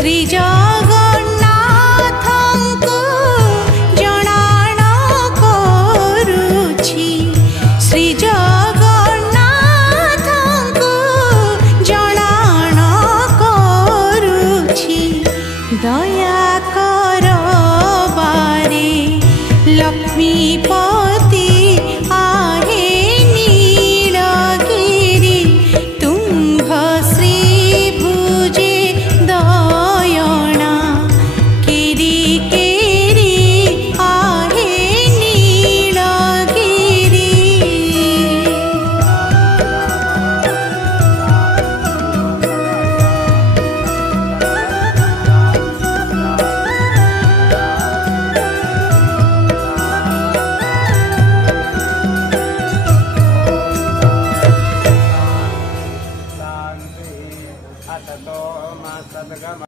श्री जगन्नाथଙ୍କୁ ଜଣାଣ କରୁଛି ଶ୍ରୀ ଜଗନ୍ନାଥଙ୍କୁ ଜଣାଣ କରୁଛି ଦୟା କର ବାରେ ଲକ୍ଷ୍ମୀ